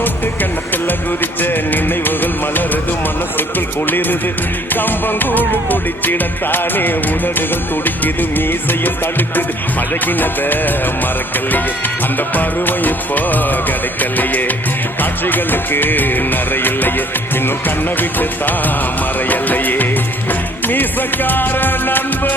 போட்டு கண்ணத்துல குதிச்ச நினைவுகள் மலருது மனசுக்குள் குளிருது கம்பங்கூழு குடிச்சிடத்தானே உதடுகள் துடிக்குது மீசையும் தடுக்குது பழகினத மறக்கலையே அந்த பருவம் இப்போ கிடைக்கலையே காட்சிகளுக்கு நிறையில்லையே இன்னும் கண்ணை விட்டு தான் மறையலையே மீசக்கார நண்பா